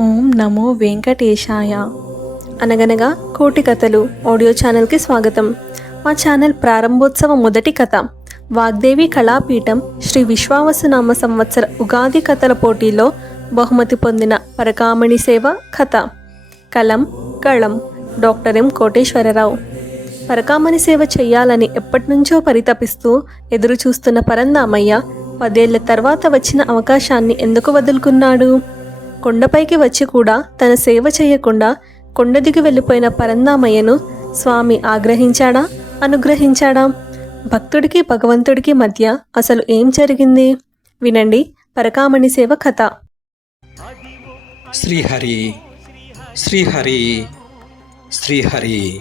ఓం నమో వెంకటేశాయ. అనగనగా కోటి కథలు ఆడియో ఛానల్కి స్వాగతం. మా ఛానల్ ప్రారంభోత్సవ మొదటి కథ వాగ్దేవి కళాపీఠం శ్రీ విశ్వావసునామ సంవత్సర ఉగాది కథల పోటీలో బహుమతి పొందిన పరకామణి సేవ కథ. కలం కళం డాక్టర్ ఎం కోటేశ్వరరావు. పరకామణి సేవ చెయ్యాలని ఎప్పటినుంచో పరితపిస్తూ ఎదురు చూస్తున్న పరందామయ్య పదేళ్ళ తర్వాత వచ్చిన అవకాశాన్ని ఎందుకు వదులుకున్నాడు? కొండపైకి వచ్చి కూడా తన సేవ చేయకుండా కొండ దిగి వెళ్ళిపోయిన పరందామయ్యను స్వామి ఆగ్రహించాడా? అనుగ్రహించాడా? భక్తుడికి భగవంతుడికి మధ్య అసలు ఏం జరిగింది? వినండి పరకామణి సేవ కథ. శ్రీహరి శ్రీహరి శ్రీహరి.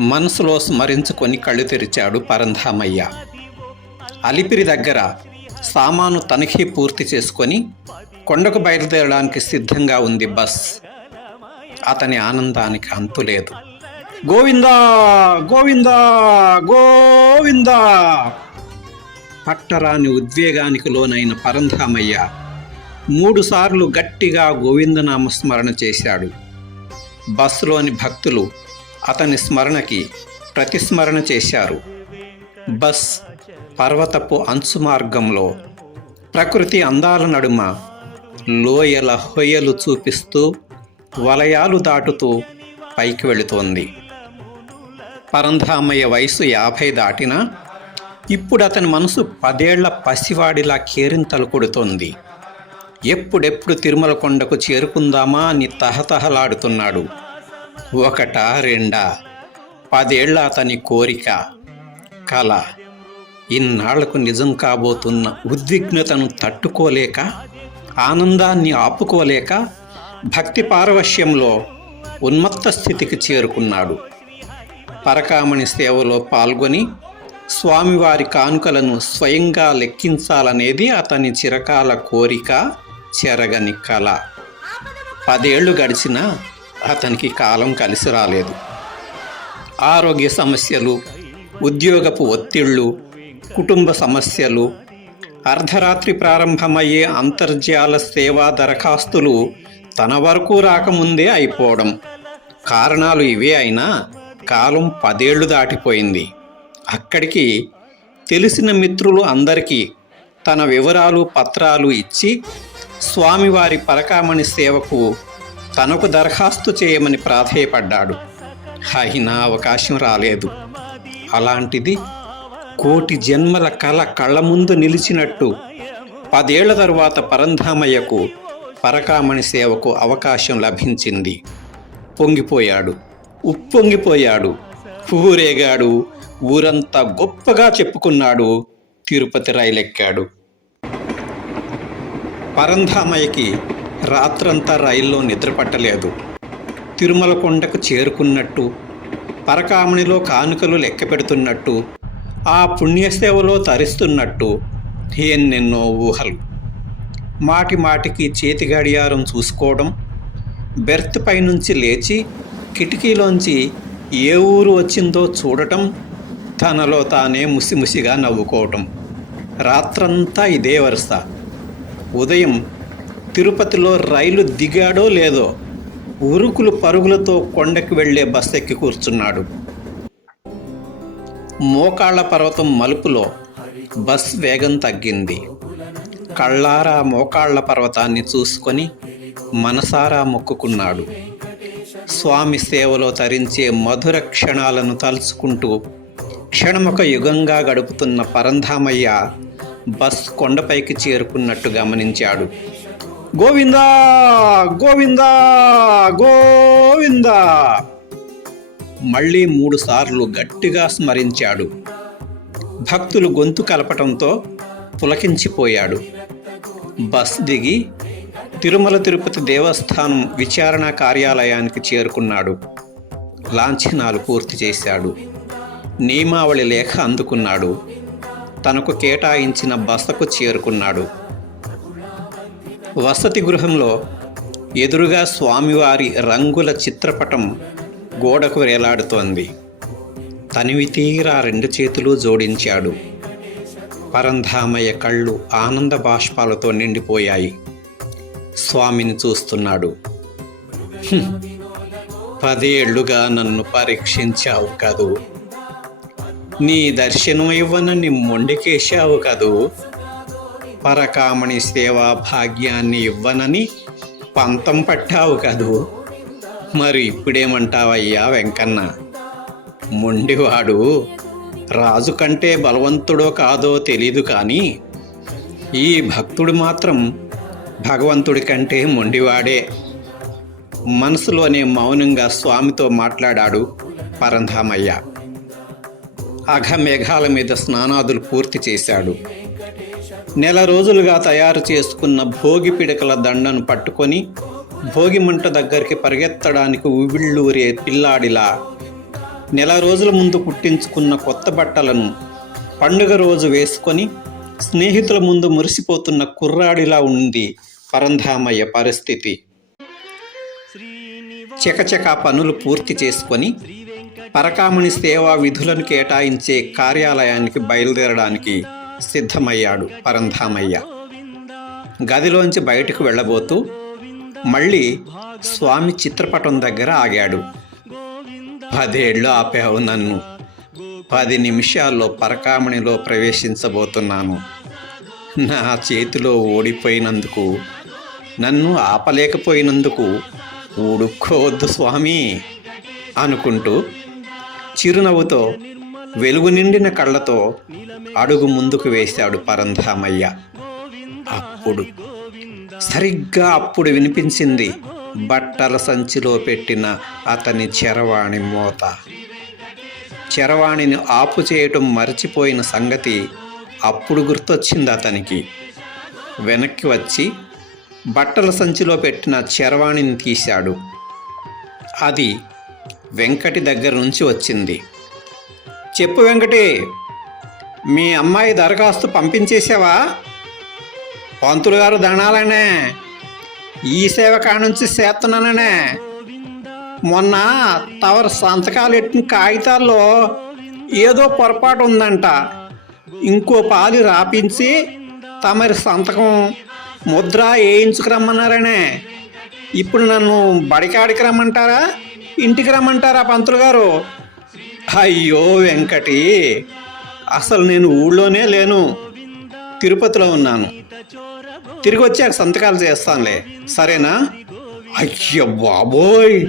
మనసులో స్మరించుకొని కళ్ళు తెరిచాడు పరంధామయ్య. అలిపిరి దగ్గర సామాను తనిఖీ పూర్తి చేసుకొని కొండకు బయలుదేరడానికి సిద్ధంగా ఉంది బస్. అతని ఆనందానికి అంతులేదు గోవిందా గోవిందా గోవిందా! పట్టరాని ఉద్వేగానికి లోనైన పరంధామయ్య మూడుసార్లు గట్టిగా గోవిందనామ స్మరణ చేశాడు. బస్సులోని భక్తులు అతని స్మరణకి ప్రతిస్మరణ చేశారు. బస్ పర్వతపు అంచు మార్గంలో ప్రకృతి అందాల నడుమ లోయల హొయలు చూపిస్తూ వలయాలు దాటుతూ పైకి వెళుతోంది. పరంధామయ్య వయసు యాభై దాటినా ఇప్పుడు అతని మనసు పదేళ్ళ పసివాడిలా కేరింతలు కొడుతోంది. ఎప్పుడెప్పుడు తిరుమల కొండకు చేరుకుందామా అని తహతహలాడుతున్నాడు. ఒకట రెండా? పదేళ్ళ అతని కోరిక కల. ఇన్నాళ్ళకు నిజం కాబోతున్న ఉద్విగ్నతను తట్టుకోలేక ఆనందాన్ని ఆపుకోలేక భక్తి పారవశ్యంలో ఉన్మత్త స్థితికి చేరుకున్నాడు. పరకామణి సేవలో పాల్గొని స్వామివారి కానుకలను స్వయంగా లెక్కించాలనేది అతని చిరకాల కోరిక చెరగని కళ పదేళ్ళు గడిచినా అతనికి కాలం కలిసి రాలేదు. ఆరోగ్య సమస్యలు ఉద్యోగపు ఒత్తిళ్ళు కుటుంబ సమస్యలు అర్ధరాత్రి ప్రారంభమయ్యే అంతర్జాల సేవా దరఖాస్తులు తన వరకు రాకముందే అయిపోవడం. కారణాలు ఇవే అయినా కాలం పదేళ్ళు దాటిపోయింది. అక్కడికి తెలిసిన మిత్రులు అందరికీ తన వివరాలు పత్రాలు ఇచ్చి స్వామివారి పరకామణి సేవకు తనకు దరఖాస్తు చేయమని ప్రాధేయపడ్డాడు. అయినా అవకాశం రాలేదు. అలాంటిది కోటి జన్మల కళ కళ్ళ ముందు నిలిచినట్టు. పదేళ్ళ తరువాత పరంధామయ్యకు పరకామణి సేవకు అవకాశం లభించింది. పొంగిపోయాడు ఉప్పొంగిపోయాడు ఊరేగాడు ఊరంతా గొప్పగా చెప్పుకున్నాడు తిరుపతి రైలెక్కాడు. పరంధామయ్యకి రాత్రంతా రైల్లో నిద్రపట్టలేదు. తిరుమల కొండకు చేరుకున్నట్టు పరకామణిలో కానుకలు లెక్క పెడుతున్నట్టు ఆ పుణ్యసేవలో తరిస్తున్నట్టు ఎన్నెన్నో ఊహలు. మాటి మాటికి చేతి గడియారం చూసుకోవడం బెర్త్ పైనుంచి లేచి కిటికీలోంచి ఏ ఊరు వచ్చిందో చూడటం తనలో తానే ముసిముసిగా నవ్వుకోవటం. రాత్రంతా ఇదే వరుస. ఉదయం తిరుపతిలో రైలు దిగాడో లేదో ఉరుకులు పరుగులతో కొండకి వెళ్ళే బస్ ఎక్కి కూర్చున్నాడు. మోకాళ్ళ పర్వతం మలుపులో బస్ వేగం తగ్గింది. కళ్ళారా మోకాళ్ళ పర్వతాన్ని చూసుకొని మనసారా మొక్కుకున్నాడు. స్వామి సేవలో తరించే మధుర క్షణాలను తలుచుకుంటూ క్షణమొక యుగంగా గడుపుతున్న పరంధామయ్య బస్ కొండపైకి చేరుకున్నట్టు గమనించాడు. గోవిందా! గోవిందా! గోవిందా! మళ్ళీ మూడుసార్లు గట్టిగా స్మరించాడు. భక్తులు గొంతు కలపటంతో పులకించిపోయాడు. బస్ దిగి తిరుమల తిరుపతి దేవస్థానం విచారణ కార్యాలయానికి చేరుకున్నాడు. లాంఛనాలు పూర్తి చేశాడు. నియమావళి లేఖ అందుకున్నాడు. తనకు కేటాయించిన బసకు చేరుకున్నాడు. వసతి గృహంలో ఎదురుగా స్వామివారి రంగుల చిత్రపటం గోడకు వేలాడుతోంది. తనివి తీరా రెండు చేతులు జోడించాడు. పరంధామయ్య కళ్ళు ఆనంద బాష్పాలతో నిండిపోయాయి. స్వామిని చూస్తున్నాడు. పదేళ్ళుగా నన్ను పరీక్షించావు కదూ? నీ దర్శనం ఇవ్వనని మొండికేశావు కదూ? పరకామణి సేవా భాగ్యాన్ని ఇవ్వనని పంతం పట్టావు కదూ? మరి ఇప్పుడేమంటావయ్యా వెంకన్న? మొండివాడు. రాజు కంటే బలవంతుడో కాదో తెలీదు కానీ ఈ భక్తుడు మాత్రం భగవంతుడి కంటే మొండివాడే. మనసులోనే మౌనంగా స్వామితో మాట్లాడాడు పరంధామయ్య. అఘమేఘాల మీద స్నానాదులు పూర్తి చేశాడు. నెల రోజులుగా తయారు చేసుకున్న భోగి పిడకల దండను పట్టుకొని భోగిమంట దగ్గరికి పరిగెత్తడానికి ఉవిళ్ళూరే పిల్లాడిలా. నెల రోజుల ముందు కుట్టించుకున్న కొత్త బట్టలను పండుగ రోజు వేసుకొని స్నేహితుల ముందు మురిసిపోతున్న కుర్రాడిలా ఉంది పరంధామయ్య పరిస్థితి. చకచక పనులు పూర్తి చేసుకొని పరకామణి సేవా విధులను కేటాయించే కార్యాలయానికి బయలుదేరడానికి సిద్ధమయ్యాడు పరంధామయ్య. గదిలోంచి బయటకు వెళ్ళబోతూ మళ్ళీ స్వామి చిత్రపటం దగ్గర ఆగాడు. పదేళ్ళు ఆపావు నన్ను. పది నిమిషాల్లో పరకామణిలో ప్రవేశించబోతున్నాను. నా చేతిలో ఓడిపోయినందుకు నన్ను ఆపలేకపోయినందుకు ఊడుక్కోవద్దు స్వామి అనుకుంటూ చిరునవ్వుతో వెలుగు నిండిన కళ్ళతో అడుగు ముందుకు వేశాడు పరంధామయ్య. అప్పుడు సరిగ్గా అప్పుడు వినిపించింది. బట్టల సంచిలో పెట్టిన అతని చెరవాణి మోత. చెరవాణిని ఆపు చేయటం మర్చిపోయిన సంగతి అప్పుడు గుర్తొచ్చింది అతనికి. వెనక్కి వచ్చి బట్టల సంచిలో పెట్టిన చెరవాణిని తీశాడు. అది వెంకటి దగ్గర నుంచి వచ్చింది. చెప్పు వెంకటే మీ అమ్మాయి దరఖాస్తు పంపించేసావా పంతులు గారు దండాలనే ఈ సేవ కాడ నుంచి చేస్తున్నాననే. మొన్న తవరు సంతకాలు ఎట్టిన కాగితాల్లో ఏదో పొరపాటు ఉందంట. ఇంకో పాలి రాపించి తమరి సంతకం ముద్ర వేయించుకురమ్మన్నారనే ఇప్పుడు నన్ను బడికాడికి రమ్మంటారా? ఇంటికి రమ్మంటారా పంతులు గారు? అయ్యో వెంకటి అసలు నేను ఊళ్ళోనే లేను. తిరుపతిలో ఉన్నాను. తిరిగి వచ్చాక సంతకాలు చేస్తానులే. సరేనా? అయ్య బాబోయ్!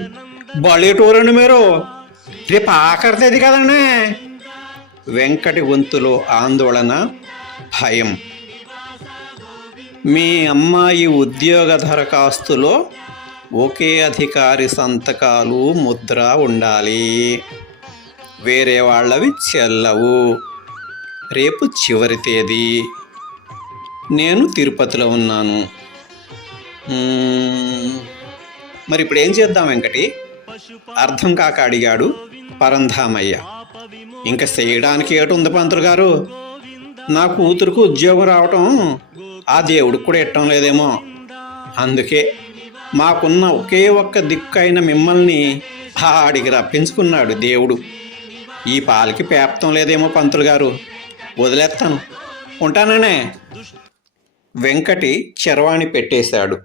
బలేటోరండి మీరు. రేపు ఆఖరిది కదండి. వెంకటి గొంతులో ఆందోళన భయం. మీ అమ్మాయి ఉద్యోగ దరఖాస్తులో ఒకే అధికారి సంతకాలు ముద్ర ఉండాలి. వేరే వాళ్ళవి చెల్లవు. రేపు చివరి తేదీ. నేను తిరుపతిలో ఉన్నాను. మరి ఇప్పుడు ఏం చేద్దాం వెంకటి? అర్థం కాక అడిగాడు పరంధామయ్య. ఇంకా చేయడానికి ఏటు ఉంది పంతులు గారు? నా కూతురుకు ఉద్యోగం రావటం ఆ దేవుడికి కూడా ఇట్టం లేదేమో. అందుకే మాకున్న ఒకే ఒక్క దిక్కు అయిన మిమ్మల్ని ఆడికి రప్పించుకున్నాడు దేవుడు. ఈ పాలకి పేపతం లేదేమో పంతులు గారు. వదిలేస్తాను. ఉంటాననే. వెంకటి చరవాణి పెట్టేశాడు.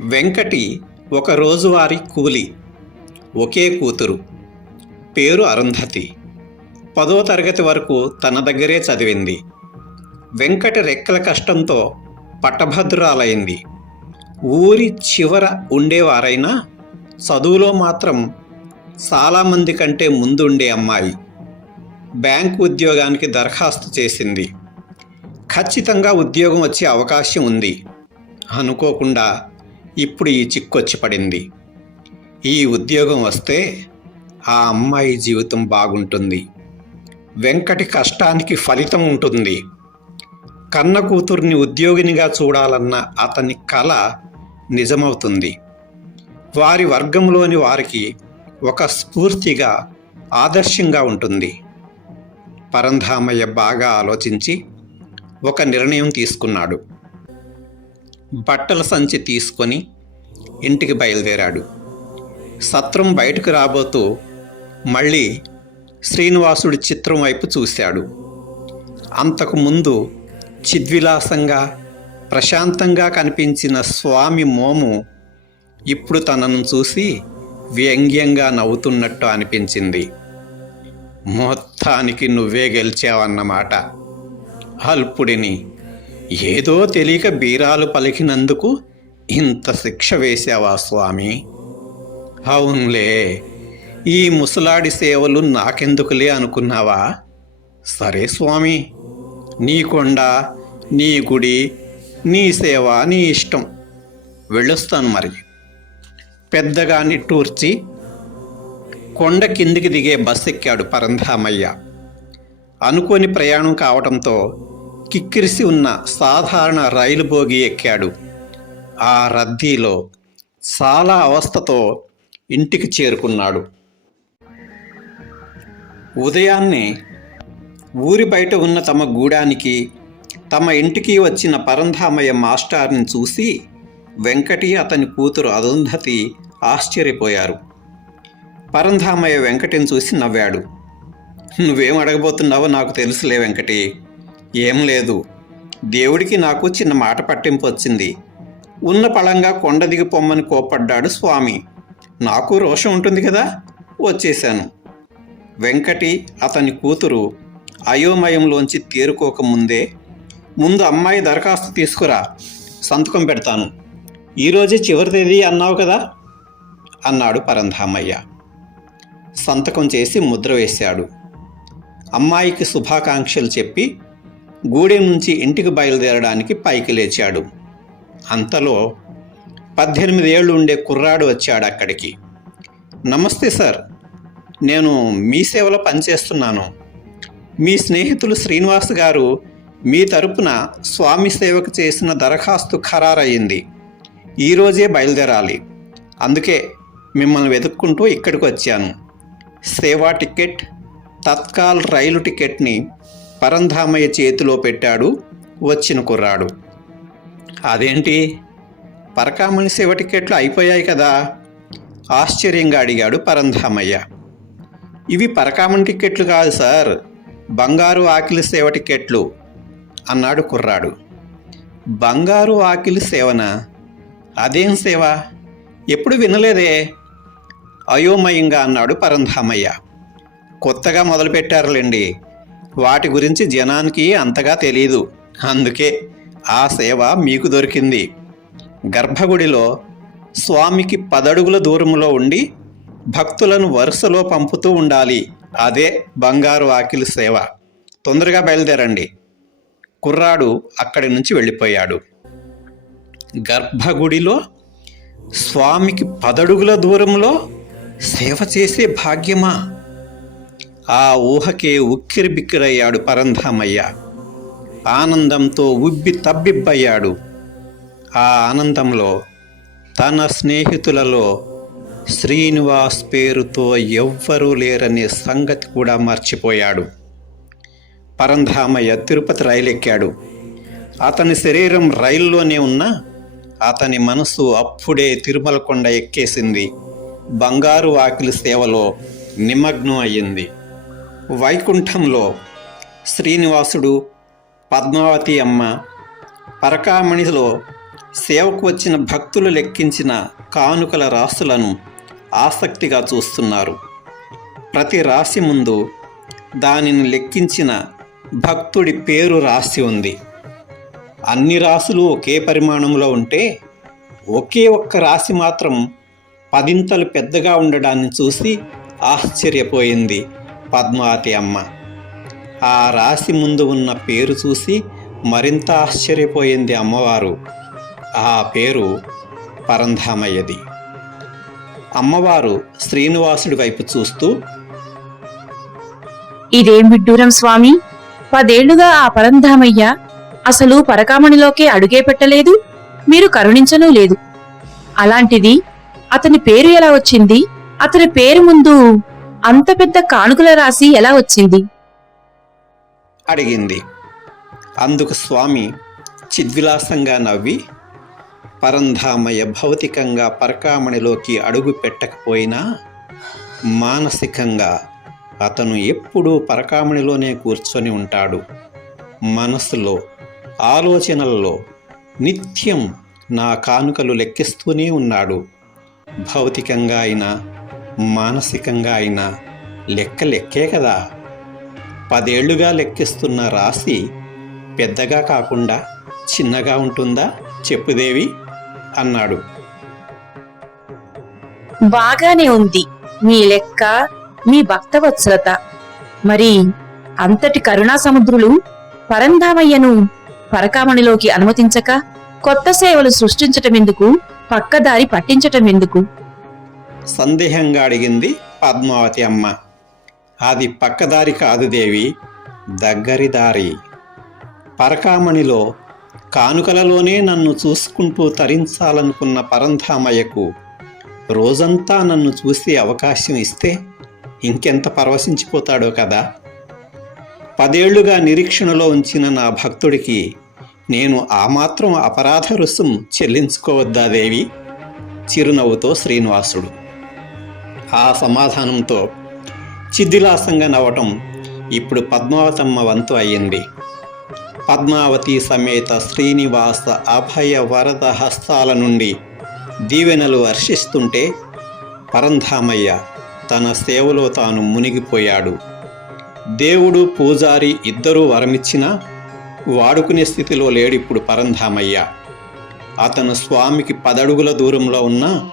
వెంకటి ఒక రోజువారి కూలి ఒకే కూతురు పేరు అరుంధతి. పదో తరగతి వరకు తన దగ్గరే చదివింది. వెంకటి రెక్కల కష్టంతో పట్టభద్రురాలైంది. ఊరి చివర ఉండేవారైనా చదువులో మాత్రం చాలామంది కంటే ముందుండే అమ్మాయి. బ్యాంకు ఉద్యోగానికి దరఖాస్తు చేసింది. ఖచ్చితంగా ఉద్యోగం వచ్చే అవకాశం ఉంది. అనుకోకుండా ఇప్పుడు ఈ చిక్కొచ్చి పడింది. ఈ ఉద్యోగం వస్తే ఆ అమ్మాయి జీవితం బాగుంటుంది. వెంకటి కష్టానికి ఫలితం ఉంటుంది. కన్న కూతుర్ని ఉద్యోగినిగా చూడాలన్న అతని కల నిజమవుతుంది. వారి వర్గంలోని వారికి ఒక స్ఫూర్తిగా ఆదర్శంగా ఉంటుంది. పరంధామయ్య బాగా ఆలోచించి ఒక నిర్ణయం తీసుకున్నాడు. బట్టల సంచి తీసుకొని ఇంటికి బయలుదేరాడు. సత్రం బయటకు రాబోతూ మళ్ళీ శ్రీనివాసుడి చిత్రం వైపు చూశాడు. అంతకు ముందు చిద్విలాసంగా ప్రశాంతంగా కనిపించిన స్వామి మోము ఇప్పుడు తనను చూసి వ్యంగ్యంగా నవ్వుతున్నట్టు అనిపించింది. మొత్తానికి నువ్వే గెలిచావన్నమాట. అల్పుడిని. ఏదో తెలియక బీరాలు పలికినందుకు ఇంత శిక్ష వేశావా స్వామి? అవునులే ఈ ముసలాడి సేవలు నాకెందుకులే అనుకున్నావా? సరే స్వామి నీ కొండ నీ గుడి నీ సేవ నీ ఇష్టం. వెళ్ళొస్తాను మరి. పెద్దగా నిట్టూర్చి కొండ కిందికి దిగే బస్సు ఎక్కాడు పరంధామయ్య. అనుకోని ప్రయాణం కావటంతో కిక్కిరిసి ఉన్న సాధారణ రైలు బోగి ఎక్కాడు. ఆ రద్దీలో చాలా అవస్థతో ఇంటికి చేరుకున్నాడు. ఉదయాన్నే ఊరి బయట ఉన్న తమ గూడానికి తమ ఇంటికి వచ్చిన పరంధామయ్య మాస్టార్ని చూసి వెంకటి అతని కూతురు అరుంధతి ఆశ్చర్యపోయారు. పరంధామయ్య వెంకటిని చూసి నవ్వాడు. నువ్వేం అడగబోతున్నావో నాకు తెలుసులే వెంకటి ఏం లేదు. దేవుడికి నాకు చిన్న మాట పట్టింపు వచ్చింది. ఉన్న పళంగా కొండ దిగి పొమ్మని కోపడ్డాడు స్వామి. నాకు రోషం ఉంటుంది కదా? వచ్చేశాను. వెంకటి అతని కూతురు అయోమయంలోంచి తేరుకోకముందే ముందు అమ్మాయి దరఖాస్తు తీసుకురా. సంతకం పెడతాను. ఈరోజే చివరి తేదీ అన్నావు కదా? అన్నాడు పరంధామయ్య. సంతకం చేసి ముద్ర వేశాడు. అమ్మాయికి శుభాకాంక్షలు చెప్పి గూడెం నుంచి ఇంటికి బయలుదేరడానికి పైకి లేచాడు. అంతలో పద్దెనిమిది ఏళ్ళు ఉండే కుర్రాడు వచ్చాడు అక్కడికి. నమస్తే సార్ నేను మీ సేవలో పనిచేస్తున్నాను. మీ స్నేహితులు శ్రీనివాస్ గారు మీ తరపున స్వామి సేవకు చేసిన దరఖాస్తు ఖరారయ్యింది. ఈరోజే బయలుదేరాలి. అందుకే మిమ్మల్ని వెతుక్కుంటూ ఇక్కడికి వచ్చాను. సేవా టికెట్ తత్కాల్ రైలు టికెట్ని పరంధామయ్య చేతిలో పెట్టాడు వచ్చిన కుర్రాడు. అదేంటి? పరకామణి సేవ టికెట్లు అయిపోయాయి కదా? ఆశ్చర్యంగా అడిగాడు పరంధామయ్య. ఇవి పరకామణి టికెట్లు కాదు సార్ బంగారు ఆకిలి సేవ టికెట్లు అన్నాడు కుర్రాడు. బంగారు ఆకిలి సేవన? అదేం సేవ? ఎప్పుడు వినలేదే? అయోమయంగా అన్నాడు పరంధామయ్య. కొత్తగా మొదలుపెట్టారులేండి వాటి గురించి జనానికి అంతగా తెలియదు అందుకే ఆ సేవ మీకు దొరికింది. గర్భగుడిలో స్వామికి పదడుగుల దూరంలో ఉండి భక్తులను వరుసలో పంపుతూ ఉండాలి. అదే బంగారు ఆకిలి సేవ. తొందరగా బయలుదేరండి. కుర్రాడు అక్కడి నుంచి వెళ్ళిపోయాడు. గర్భగుడిలో స్వామికి పదడుగుల దూరంలో సేవ చేసే భాగ్యమా? ఆ ఊహకే ఉక్కిరి బిక్కిరయ్యాడు పరంధామయ్య. ఆనందంతో ఉబ్బి తబ్బిబ్బయ్యాడు. ఆ ఆనందంలో తన స్నేహితులలో శ్రీనివాస్ పేరుతో ఎవ్వరూ లేరనే సంగతి కూడా మర్చిపోయాడు. పరంధామయ్య తిరుపతి రైలు ఎక్కాడు అతని శరీరం రైల్లోనే ఉన్నా అతని మనసు అప్పుడే తిరుమల కొండ ఎక్కేసింది. బంగారు వాకిలి సేవలో నిమగ్నం అయ్యింది. వైకుంఠంలో శ్రీనివాసుడు పద్మావతి అమ్మ పరకామణిలో సేవకు వచ్చిన భక్తులు లెక్కించిన కానుకల రాసులను ఆసక్తిగా చూస్తున్నారు. ప్రతి రాశి ముందు దానిని లెక్కించిన భక్తుడి పేరు రాసి ఉంది. అన్ని రాసులు ఒకే పరిమాణంలో ఉంటే ఒకే ఒక్క రాశి మాత్రం పదింతలు పెద్దగా ఉండడాన్ని చూసి ఆశ్చర్యపోయింది. పద్మావతి అమ్మ. ఆ రాశి ముందు ఉన్న పేరు చూసి మరింత ఆశ్చర్యపోయింది అమ్మవారు. ఆ పేరు పరంధామయ్యది. అమ్మవారు శ్రీనివాసుడి వైపు చూస్తూ ఇదేం విడ్డూరం స్వామి? పదేళ్ళుగా ఆ పరంధామయ్య అసలు పరకామణిలోకే అడుగే పెట్టలేదు మీరు కరుణించనూ లేదు. అలాంటిది అతని పేరు ఎలా వచ్చింది? అతని పేరు ముందు అంత పెద్ద కానుకల రాసి ఎలా వచ్చింది? అడిగింది. అందుకు స్వామి చిద్విలాసంగా నవ్వి పరంధామయ్య భౌతికంగా పరకామణిలోకి అడుగు పెట్టకపోయినా మానసికంగా అతను ఎప్పుడూ పరకామణిలోనే కూర్చొని ఉంటాడు. మనసులో ఆలోచనలలో నిత్యం నా కానుకలు లెక్కిస్తూనే ఉన్నాడు. భౌతికంగా అయినా మానసికంగా అయినా లెక్క లెక్కే కదా. పదేళ్ళుగా లెక్కిస్తున్న రాశి పెద్దగా కాకుండా చిన్నగా ఉంటుందా చెప్పుదేవి? అన్నాడు. బాగానే ఉంది. మీ లెక్క మీ భక్తవత్సలత. మరి అంతటి కరుణా సముద్రులు పరంధామయ్యను పరకామణిలోకి అనుమతించక కొత్త సేవలు సృష్టించటమెందుకు పక్కదారి పట్టించటమెందుకు? సందేహంగా అడిగింది పద్మావతి అమ్మ. అది పక్కదారి కాదు దేవి దగ్గరి దారి. పరకామణిలో కానుకలలోనే నన్ను చూసుకుంటూ తరించాలనుకున్న పరంధామయ్యకు రోజంతా నన్ను చూసే అవకాశం ఇస్తే ఇంకెంత పరవశించిపోతాడో కదా. పదేళ్ళుగా నిరీక్షణలో ఉంచిన నా భక్తుడికి నేను ఆ మాత్రం అపరాధ రుసుం చెల్లించుకోవద్దా దేవి? చిరునవ్వుతో శ్రీనివాసుడు. ఆ సమాధానంతో చిద్దిలాసంగా నవ్వటం ఇప్పుడు పద్మావతమ్మ వంతు అయ్యింది. పద్మావతి సమేత శ్రీనివాస అభయ వరద హస్తాల నుండి దీవెనలు వర్షిస్తుంటే పరంధామయ్య తన సేవలో తాను మునిగిపోయాడు. దేవుడు పూజారి ఇద్దరూ వరమిచ్చినా వాడుకునే స్థితిలో లేడిప్పుడు పరంధామయ్య. అతను స్వామికి పదడుగుల దూరంలో ఉన్నా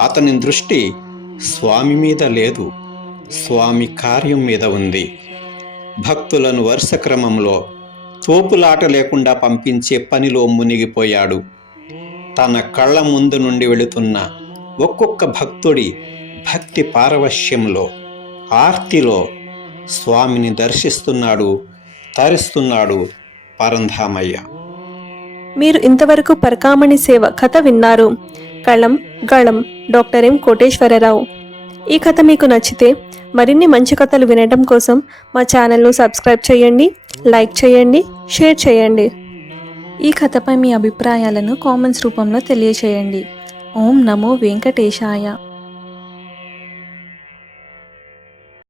అతని దృష్టి స్వామి మీద లేదు. స్వామి కార్యం మీద ఉంది. భక్తులను వరుస క్రమంలో తోపులాట లేకుండా పంపించే పనిలో మునిగిపోయాడు. తన కళ్ళ ముందు నుండి వెళుతున్న ఒక్కొక్క భక్తుడి భక్తి పారవశ్యంలో ఆర్తిలో స్వామిని దర్శిస్తున్నాడు తరిస్తున్నాడు పరంధామయ్య. మీరు ఇంతవరకు పరకామణి సేవ కథ విన్నారు. కళం గళం డాక్టర్ ఎం కోటేశ్వరరావు. ఈ కథ మీకు నచ్చితే మరిన్ని మంచి కథలు వినడం కోసం మా ఛానల్ను సబ్స్క్రైబ్ చేయండి లైక్ చేయండి షేర్ చేయండి. ఈ కథపై మీ అభిప్రాయాలను కామెంట్స్ రూపంలో తెలియచేయండి. ఓం నమో వెంకటేశాయ.